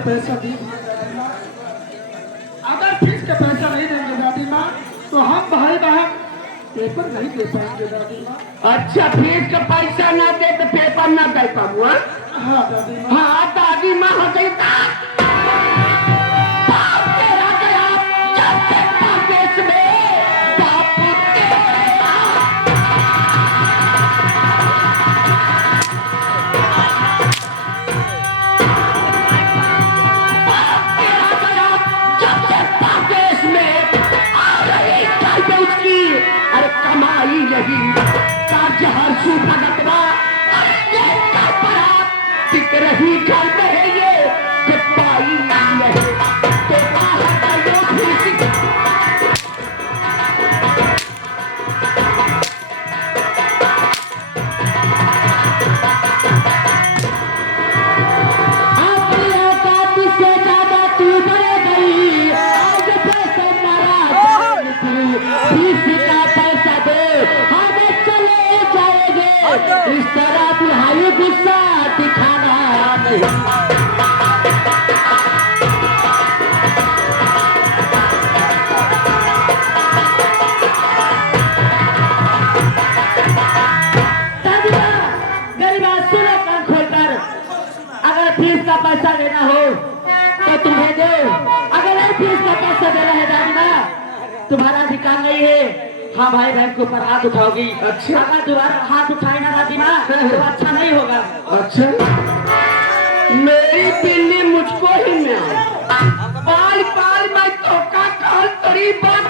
पैसा दी, अगर फीस का पैसा नहीं देंगे दादी माँ तो हम भाई बहन पेपर नहीं दे पाएंगे दादी माँ। अच्छा, फीस का पैसा ना दे तो पेपर ना दे पाऊँ? हाँ दादी माँ। हाँ दादी माँ हो गई रही घर में है ये कि पाई नहीं तो इस तरह बुढ़ाई गुस्सा दिखाना नहीं। गरीबा सुनो कान खोलकर, अगर फीस का पैसा देना हो तो तुम्हें दो, अगर नहीं फीस का पैसा देना है दादी माँ तुम्हारा अधिकार नहीं है। हाँ भाई बहन के ऊपर हाथ उठाओगी। अच्छा, अगर दोबारा हाथ उठाए ना दादी माँ तो अच्छा नहीं होगा। अच्छा, मेरी बिल्ली मुझको ही में पाल पाल मैं धोखा कहल तोरी बात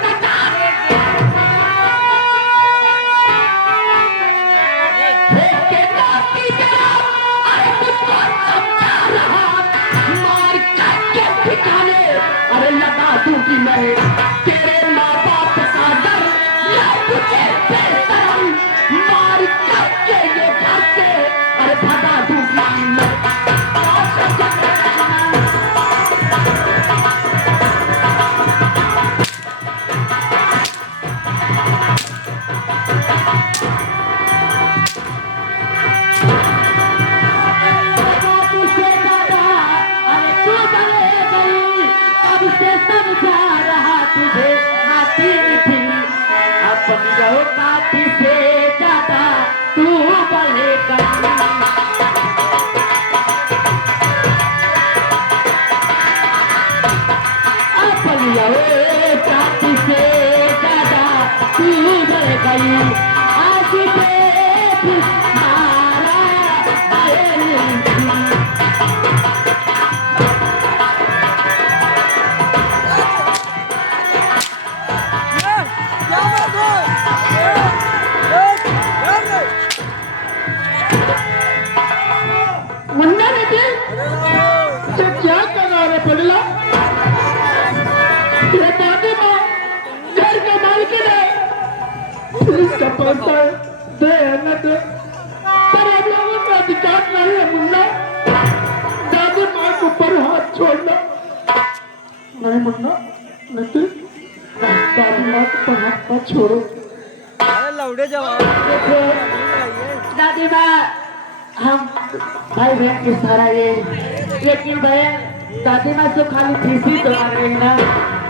अरे लगा दूंगी मैं तेरे माँ बाप का डर तुझे बेशरम मार करके ये घर से अरे भगा दूंगी मैं। काटी से ज्यादा तू बढ़ेगा। काटी से ज्यादा तू बढ़ गई आज मुन्ना बेटे क्या कर रहा है पगला? ये दादी माँ घर का मालकिन है, इसका पैसा दे न दे पर हम लोगों का अधिकार नहीं है मुन्ना। दादी माँ के ऊपर हाथ छोड़ना नहीं मुन्ना, नहीं दादी माँ के ऊपर हाथ मत छोड़ो। अरे लौड़े जवाब दादी माँ हम भाई बहन के सारा ये, लेकिन बहन दादी माँ तो खाली फीस ही तो आ रही है ना,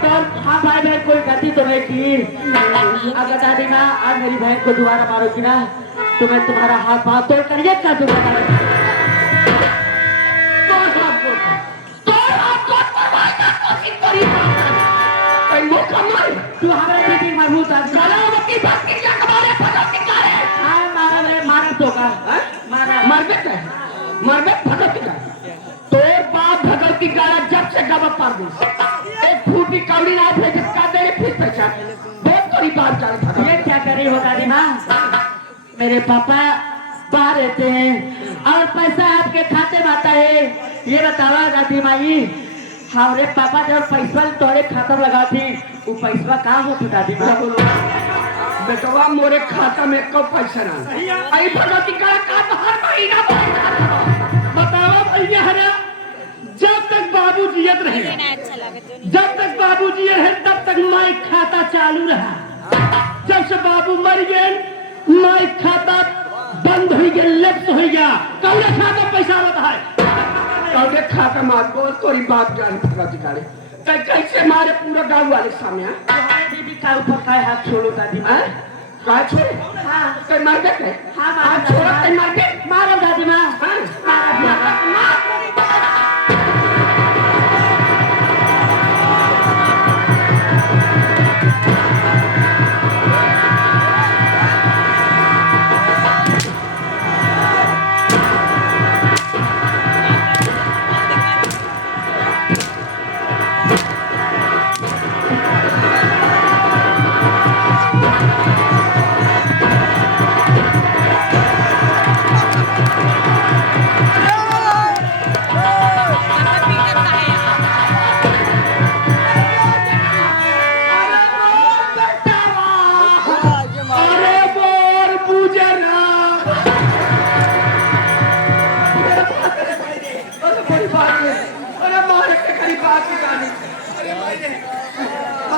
तो हम भाई बहन कोई गलती तो नहीं की। अगर दादी माँ आज मेरी बहन को दोबारा मारोगी ना तो मैं तुम्हारा हाथ पाँव तोड़ कर ये कर दूंगा। तू हमारे बेटी मजबूत मारा तो का मरबे का मरबे भगत का तोर बाप भगत की गाला जब से गवत पार गई एक फूटी कौड़ी ना भेज का दे फिर पैसा बहुत बड़ी बात जान था। ये क्या करे हो दादी माँ? मेरे पापा बाहर रहते हैं और पैसा आपके खाते में आता है ये बतावा दादी माई हमारे पापा जब पैसा तोरे खाता लगा थी वो पैसा कहाँ होती दादी माई? बेटवा मोरे खाता में कब पैसा ना आई भगवती का हर महीना बतावा भैया हरा जब तक बाबू जियत रहे जब तक बाबू जिये रहे तब तक माई खाता चालू रहा। जब से बाबू मर गए माई खाता बंद हो गया लेफ्ट हो गया कौन खाता पैसा होता है कौन खाता मार बोल तोरी बात जान भगवती गाड़ी कैसे मारे पूरा गाँव वाले सामने तुम्हारे दीदी का ऊपर का हाथ छोड़ो दादी माँ कहा छोड़े हाँ कहीं मार दे हाँ छोड़ा कहीं मार दे मारो दादी माँ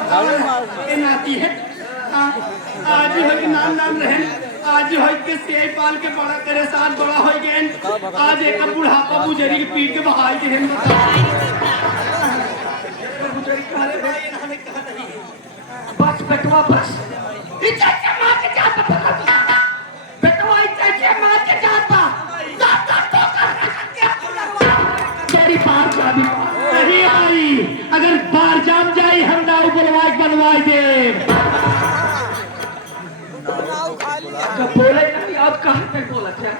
नाती है आज ही हो नाम नाम रहे आज ही हो के सेई पाल के बड़ा तेरे साथ बड़ा हो गए आज एक बुढ़ापा बुजरी के पीठ के बहाई के हम बस बेटवा बस इज्जत मार के जाता बेटवा इज्जत मार के जाता तेरी बात जानी नहीं आई अगर बार जाम जाई हम दाऊ बुलवाई बनवाई दे बोले नहीं अब कहाँ पे बोला था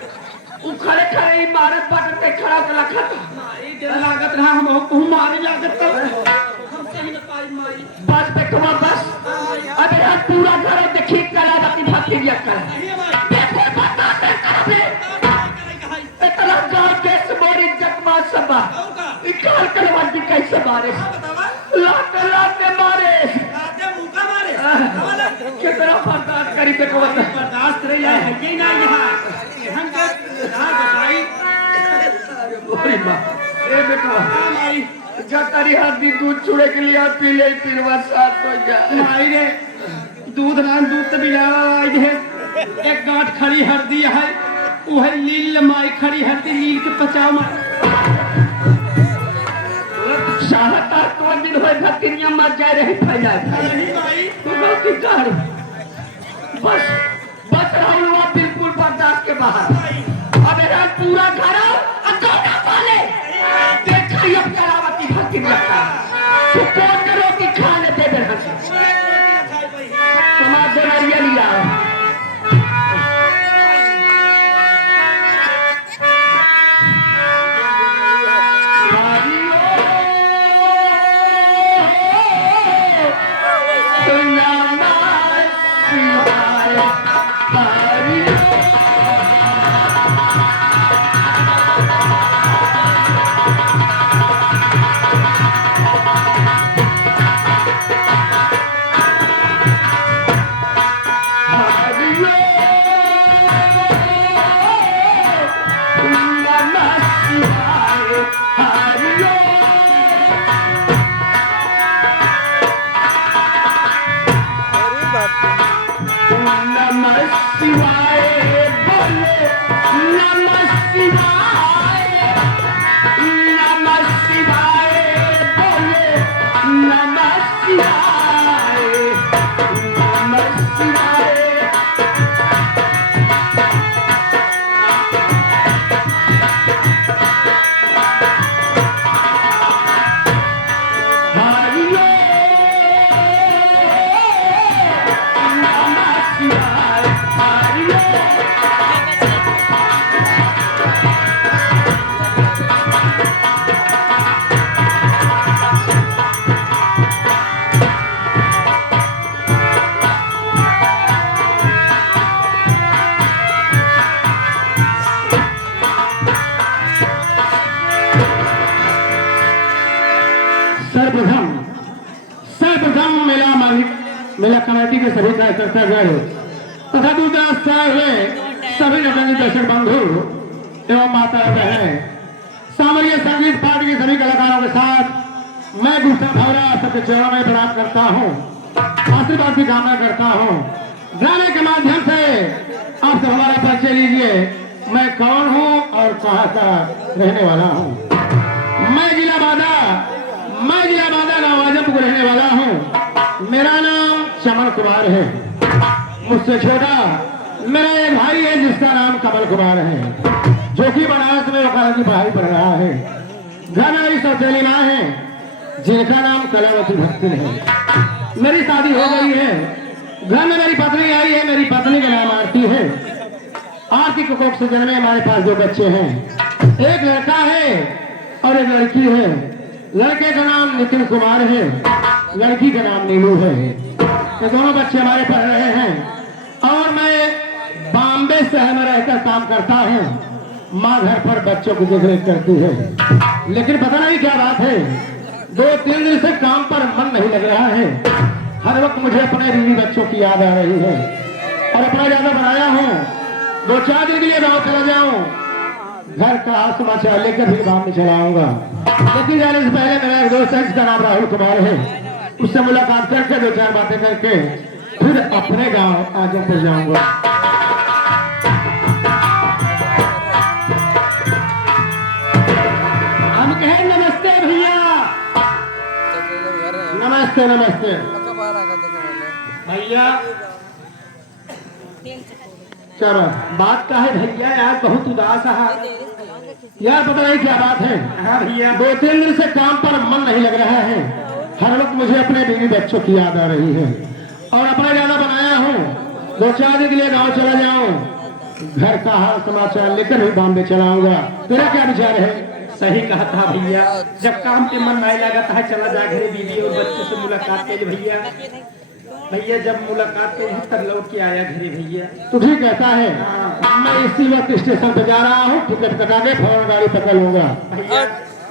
वो खड़े खड़े इमारत बाटन पे खड़ा कर रखा था लागत रहा हम मारे लागत तो बस बेटवा बस अबे यार पूरा घर देखी करा बाकी भक्ति दिया कर देखो बताते करबे इतना गांव देश मोरी जगमा सबा इकाल करवाती कैसे मारे लाते लाते मारे कितना बर्दाश्त करी बेटवा बर्दाश्त रही है कि ना यहाँ हम तो बताई ओए माँ ए बेटवा जतारी हर दिन दूध चूड़े के लिए पी ले पीरवा साथ हो जा माई रे दूध नान दूध तो बिलावा आई है एक गांठ खड़ी हरदी है वह लील माई खड़ी हरदी लील के पचाव मार शाहता तो दिन होए भक्तियां मर जाए रही फैला नहीं भाई तू गलती कर बस बस रहुआ बिल्कुल बर्दाश्त के बाहर अब यार पूरा घर अकोना वाले देखा अब करावती भक्ति रखा सुकून करो कि खाने दे दे समाज बनाइए लिया मेला कमेटी के सभी कार्यकर्ता गए तथा दूरदराज से आए हुए सभी नौटंकी दर्शक बंधु एवं माता बहन सामरिया संगीत पार्टी के सभी कलाकारों के साथ मैं गुस्सा भवरा सबके चरणों में प्रणाम करता हूँ, आशीर्वाद की कामना करता हूँ। गाने के माध्यम से आप सब हमारा परिचय लीजिए, मैं कौन हूँ और कहाँ का रहने वाला हूँ। मैं जिला बादा गाँव आजमपुर रहने वाला हूँ। मेरा नाम चमन कुमार है। मुझसे छोटा मेरा एक भाई है जिसका नाम कमल कुमार है, जो कि बनारस में वकालत की पढ़ाई पढ़ रहा है। घर में मेरी सौतेली माँ है जिनका नाम कलावती भक्ति है। मेरी शादी हो गई है। घर में मेरी पत्नी आई है, मेरी पत्नी का नाम आरती है। आरती को कोख से जन्मे हमारे पास 2 बच्चे हैं, एक लड़का है और एक लड़की है। लड़के का नाम नितिन कुमार है, लड़की का नाम नीलू है। ये दोनों बच्चे हमारे पढ़ रहे हैं और मैं बॉम्बे शहर में रहकर काम करता हूँ। माँ घर पर बच्चों की देखरेख करती है, लेकिन पता नहीं क्या बात है, 2-3 दिन से काम पर मन नहीं लग रहा है। हर वक्त मुझे अपने बीवी बच्चों की याद आ रही है और अपना ज्यादा बनाया हूँ 2-4 दिन के लिए गाँव चला जाऊँ, घर का हाल समाचार लेकर फिर गाँव में चलाऊंगा। लेकिन जाने से पहले मेरा एक दोस्त है जिसका नाम राहुल कुमार है, उससे मुलाकात करके 2-4 बातें करके फिर अपने गांव आजमपुर जाऊंगा। हम कहें नमस्ते भैया, नमस्ते नमस्ते भैया। चलो बात का है भैया, यार बहुत उदास है यार, पता नहीं क्या बात है। हाँ भैया, 2-3 दिन से काम पर मन नहीं लग रहा है। हर वक्त मुझे अपने बीवी बच्चों की याद आ रही है और अपना ज्यादा बनाया हूँ 2-4 दिन के लिए गाँव चला जाऊँ, घर का हाल समाचार लेकर ही बॉम्बे चलाऊंगा। तेरा क्या विचार है? सही कहा था भैया, जब काम पे मन नहीं लगता है चला जा घरे बीवी और बच्चों से मुलाकात के भैया। भैया जब मुलाकात के तब लौट के आया घरे भैया। तो ठीक कहता है। मैं इसी वक्त स्टेशन पे जा रहा हूँ, टिकट कटा के फौरन गाड़ी पकड़ लूंगा। भैया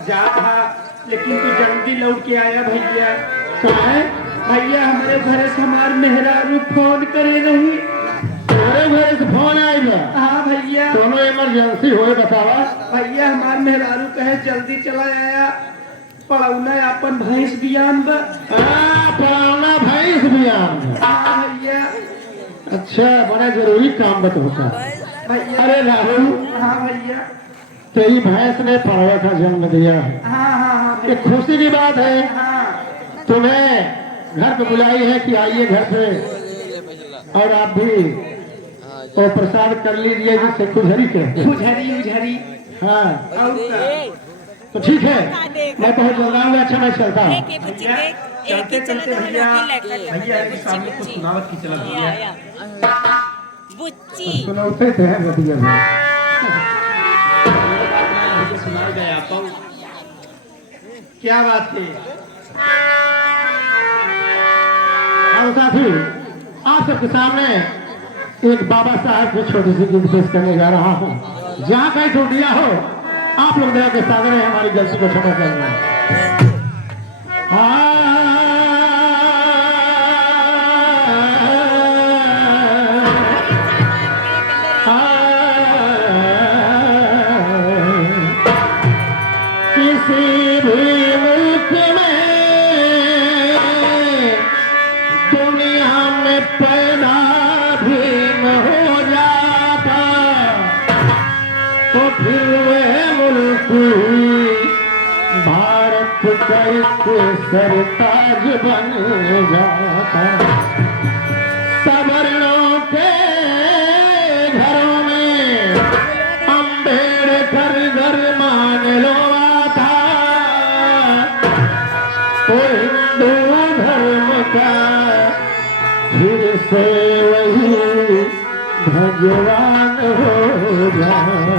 जा था लेकिन तू जल्दी लौट के आया भैया। क्या है भैया हमारे घर से हमारे मेहरारू फोन करे नहीं। तुम्हारे घर से फोन आएगा? हाँ भैया। दोनों इमरजेंसी हो बतावा। भैया हमारे मेहरारू कहे जल्दी चला आया, पड़ौना अपन भैंस बियान बा। पढ़ाना भैंस बियान। हाँ भैया। अच्छा, बड़ा जरूरी काम होता भैया। अरे राहुल। हाँ भैया। तेरी भैंस ने पड़वा का जन्म दिया है। हाँ हाँ ये खुशी की बात है। हाँ। तुम्हें घर पे बुलाई है कि आइए घर पे, और आप भी तो प्रसाद कर लीजिए जिससे खुजरी कहते हैं। उझरी। हाँ और क्या? तो ठीक है, मैं पहुंच जाऊंगा। अच्छा मैं चलता हूँ। चलते चलते भैया भैया एक सामने को सुनावत की चला भैया। बुच्ची सुनौते थे भैया सुना गया पाऊ। क्या बात है? और साथी आप सबके सामने एक बाबा साहब की छोटी सी गीत पेश करने जा रहा हूँ। जहाँ कहीं टूटिया हो आप लोग दया के सागर है, हमारी गलती को क्षमा करेंगे। किसी भी मुल्क में दुनिया में पैदा भी न हो जाता तो फिर वह मुल्क भारत का एक सरताज बन जाता। सवर्णों के घरों में अम्बेडकर घर मान लो आता तो हिंदू धर्म का फिर से वही भगवान हो जाए।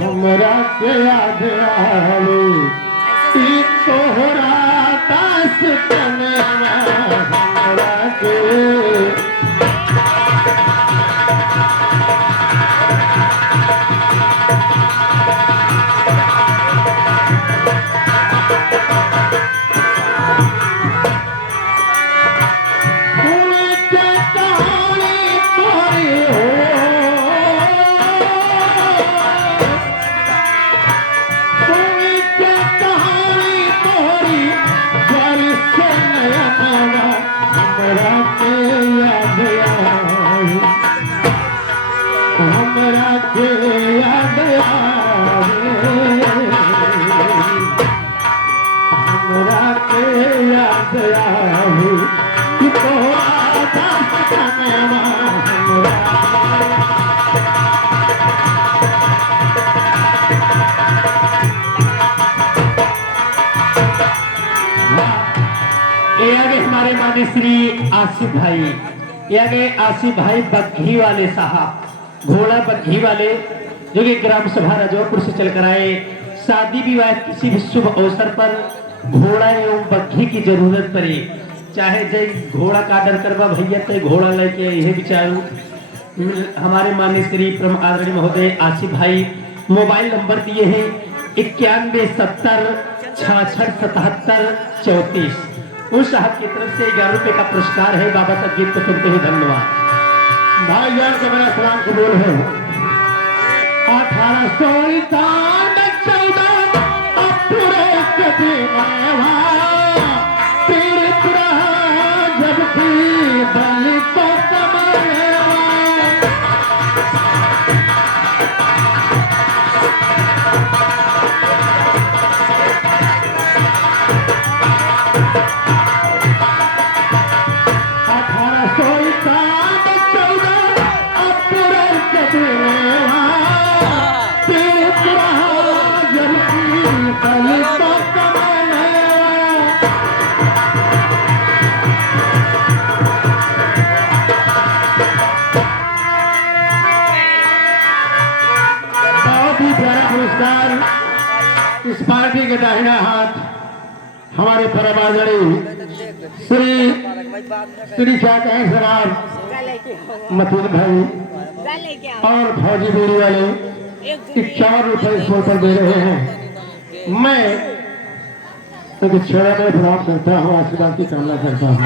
हमरा के याद आवे ई तोहरा दास तनवा हमरा के हमरा के याद आवे हमरा के याद आवे कि तोरा दास तनवा हमरा ये आगे हमारे माननीय श्री आसिफ भाई, ये आगे आसिफ भाई बग्घी वाले साहब, घोड़ा बग्घी वाले, जो कि ग्राम सभा राजौपुर से चलकर आए। शादी विवाह किसी भी शुभ अवसर पर घोड़ा एवं बग्घी की जरूरत पड़े, चाहे जय घोड़ा का आर्डर करवा भैया तो घोड़ा लेके यही विचारू। हमारे माननीय श्री परम आदरणीय महोदय आसिफ भाई मोबाइल नंबर दिए हैं 9170 66 77 34। उस साहब की तरफ से 11 रुपए का पुरस्कार है। बाबा साहब गीत को सुनते हुए धन्यवाद। भाईजान का मेरा सलाम कबूल है। 1814 अप्रैल के दिन पीड़ित रहा जब भी बलि को इस पार्टी के दाहिना हाथ हमारे परम आदरणीय श्री क्या कहें जनाब मथुर भाई और फौजी बीड़ी वाले 51 रुपए इस पर दे रहे हैं। मैं तो छड़ा में प्रणाम करता हूँ, आशीर्वाद की कामना करता हूँ।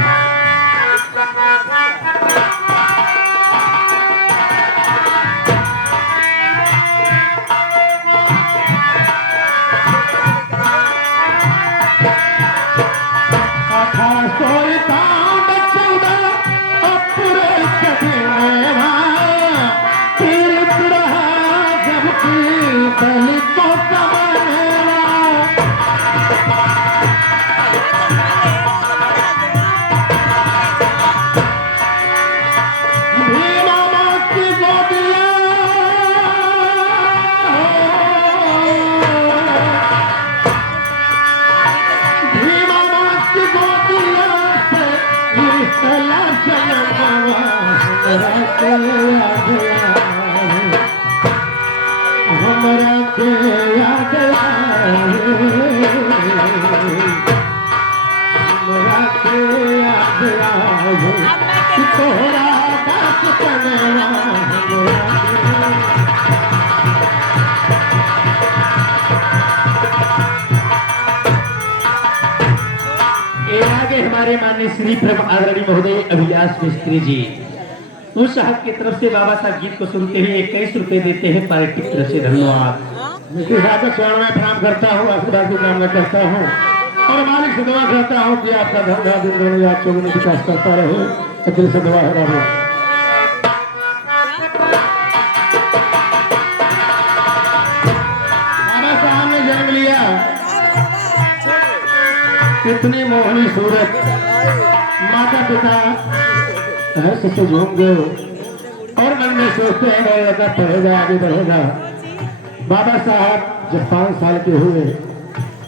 हमरा के याद हमरा के याद तोहरा दास तनवा आगे हमारे माननीय श्री परम आदरणीय महोदय अभिलाष मिस्त्री जी, उस साहब की तरफ से बाबा साहब गीत को सुनते हुए 21 रुपए देते हैं पार्टी की तरफ से। धन्यवाद। मिस्त्री साहब का चरण में प्रणाम करता हूँ, आशीर्वाद की कामना करता हूँ और मालिक से दुआ करता हूँ कि आपका धंधा दिन दोनों याद चौगुनी विकास करता रहे। दिल से दुआ है बाबू। बाबा साहब ने जन्म लिया, इतनी मोहनी सूरत, माता पिता हर्ष से झूम गए और मन में सोचते हैं रहेगा पढ़ेगा आगे बढ़ेगा। बाबा साहब जब 5 साल के हुए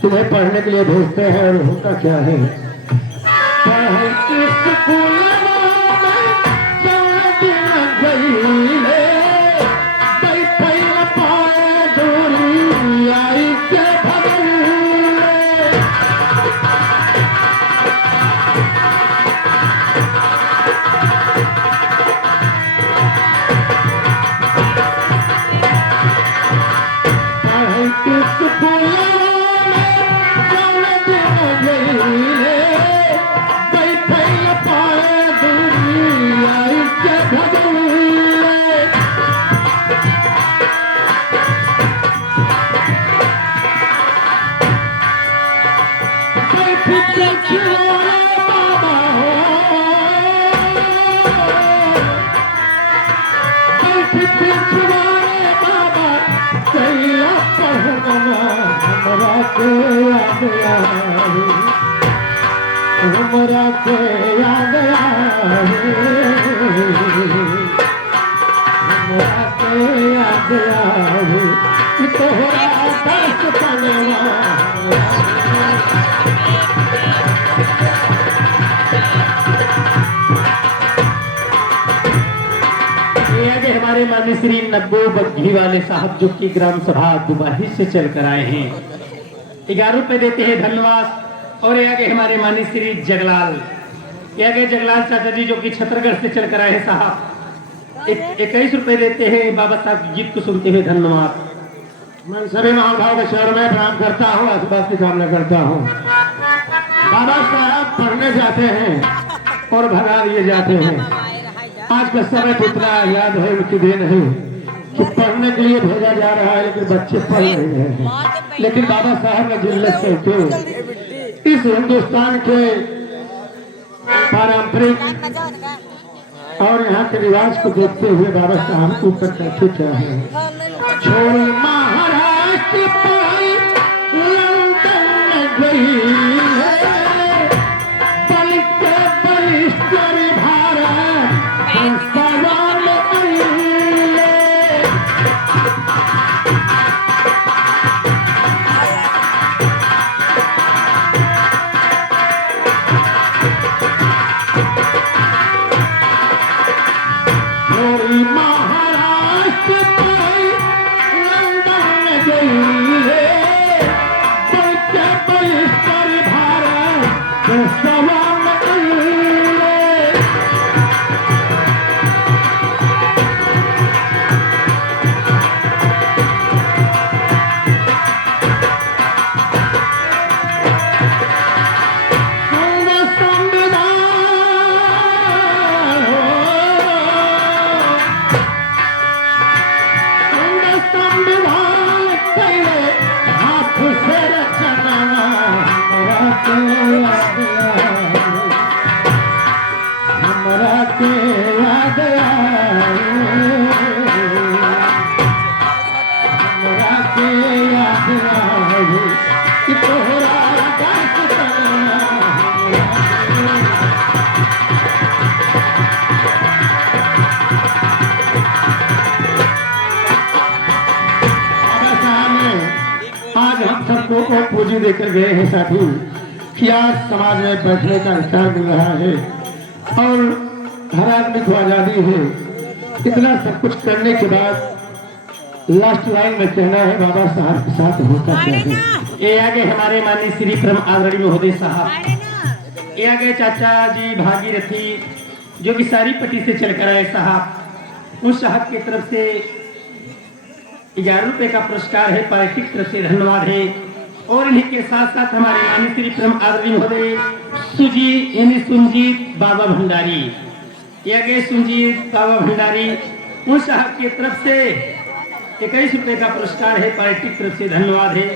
तुम्हें पढ़ने के लिए भेजते हैं और होता क्या है, दूरी इस फूलों में जाने दिन गईले बैठे पाए दुनिया के भजूले बैठी पिछवाड़े बाबा हो बैठी पिछवाड़े बाबा कैला पढ़ना हमरा के याद आवे हमरा के याद आवे हमरा के याद आवे कि तोहरा दर्श पड़वा हमारे माननीय श्री नब्बू बग्घी वाले साहब जो कि ग्राम सभा दुबाही से चलकर आए हैं 11 रुपए देते हैं धन्यवाद। और ये आगे हमारे माननीय श्री जगलाल ये आगे जगलाल चाचा जी जो कि छतरगढ़ से चलकर आए हैं साहब 21 रुपए देते हैं। बाबा साहब की गीत को सुनते हुए धन्यवाद। मैं सभी महानुभाव के शहर में प्रणाम करता हूँ आशीर्वाद की कामना करता हूँ। बाबा साहब पढ़ने जाते हैं और भगा दिए जाते हैं। आज का समय तो इतना याद है उनकी देन है कि पढ़ने के लिए भेजा जा रहा है लेकिन बच्चे पढ़ रहे हैं। लेकिन बाबा साहब ने जिल्लत से इस हिंदुस्तान के पारंपरिक और यहाँ के रिवाज को देखते हुए बाबा साहब को ऊपर करते चाहे छोड़ महाराष्ट्र पढ़ाई लंदन में गई को पूंजी देकर गए हैं साथी कि आज समाज में बैठने का अधिकार मिल रहा है और हर आदमी को आजादी है। इतना सब कुछ करने के बाद लास्ट लाइन में कहना है बाबा साहब के साथ होता चाहिए। ये आगे हमारे माननीय श्री परम आदरणीय महोदय साहब ये आगे चाचा जी भागीरथी जो कि सारी पट्टी से चलकर आए साहब उस साहब की तरफ से 11 रुपए का पुरस्कार है। पार्टी की तरफ से धन्यवाद है। और इन्हीं के साथ साथ हमारे माननीय श्री परम आदरणीय महोदय सुजी यानी सुनजीत बाबा भंडारी ये आगे सुनजीत बाबा भंडारी उन साहब की तरफ से 21 रुपए का पुरस्कार है। पार्टी की तरफ से धन्यवाद है।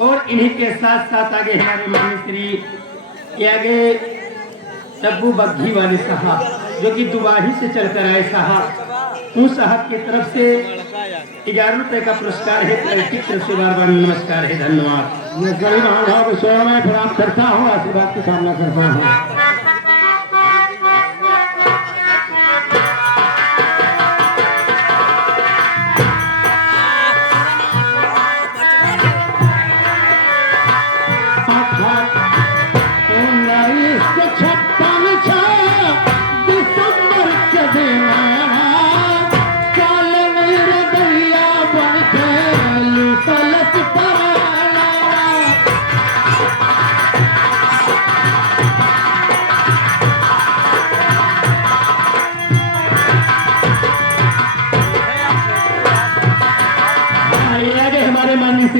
और इन्हीं के साथ साथ आगे हमारे माननीय श्री ये आगे नब्बू बग्घी वाले साहब जो कि दुबाही से चलकर आए साहब उन साहब की तरफ से 11 रुपए का पुरस्कार है। पार्टी की तरफ से बार बार नमस्कार है धन्यवाद। मैं सभी महानुभाव के शहर में प्रणाम करता हूँ आशीर्वाद की कामना करता हूँ।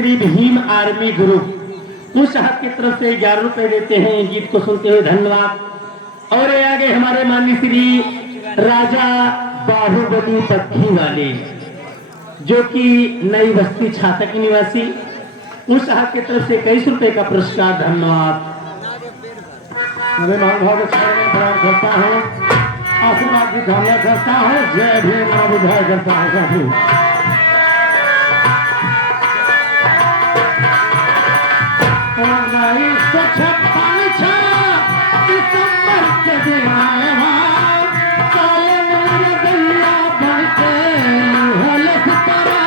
श्री भीम आर्मी ग्रुप उस साहब की तरफ से 11 रुपए देते हैं गीत को सुनते हुए, धन्यवाद। और ये आगे हमारे माननीय श्री राजा बाहुबली पत्थी वाले जो कि नई बस्ती छाता के निवासी, उस साहब की तरफ से 21 रुपए का पुरस्कार, धन्यवाद। मेरे महानुभाव के चरणों में प्रणाम करता हूँ, आशीर्वाद की कामना करता हूँ। जय भीम विधाय करता हूँ साथी। दिसंबर के दिन आए हैं, काले मेरे दैया बनके हलफ कराना।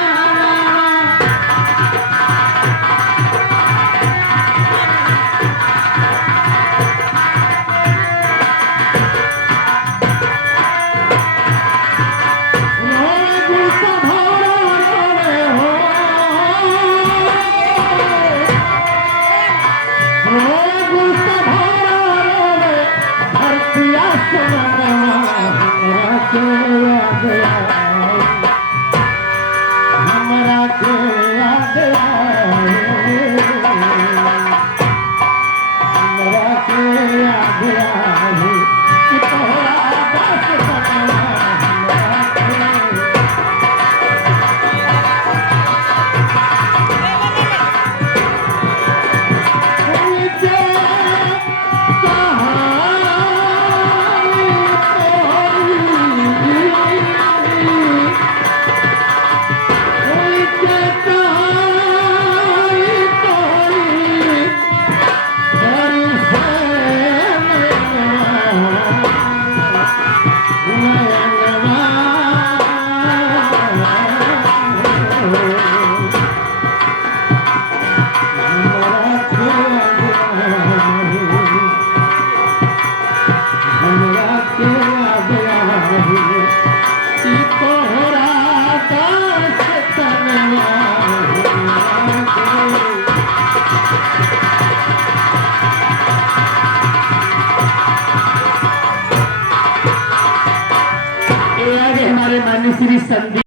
हमारे माननीय श्री संदीप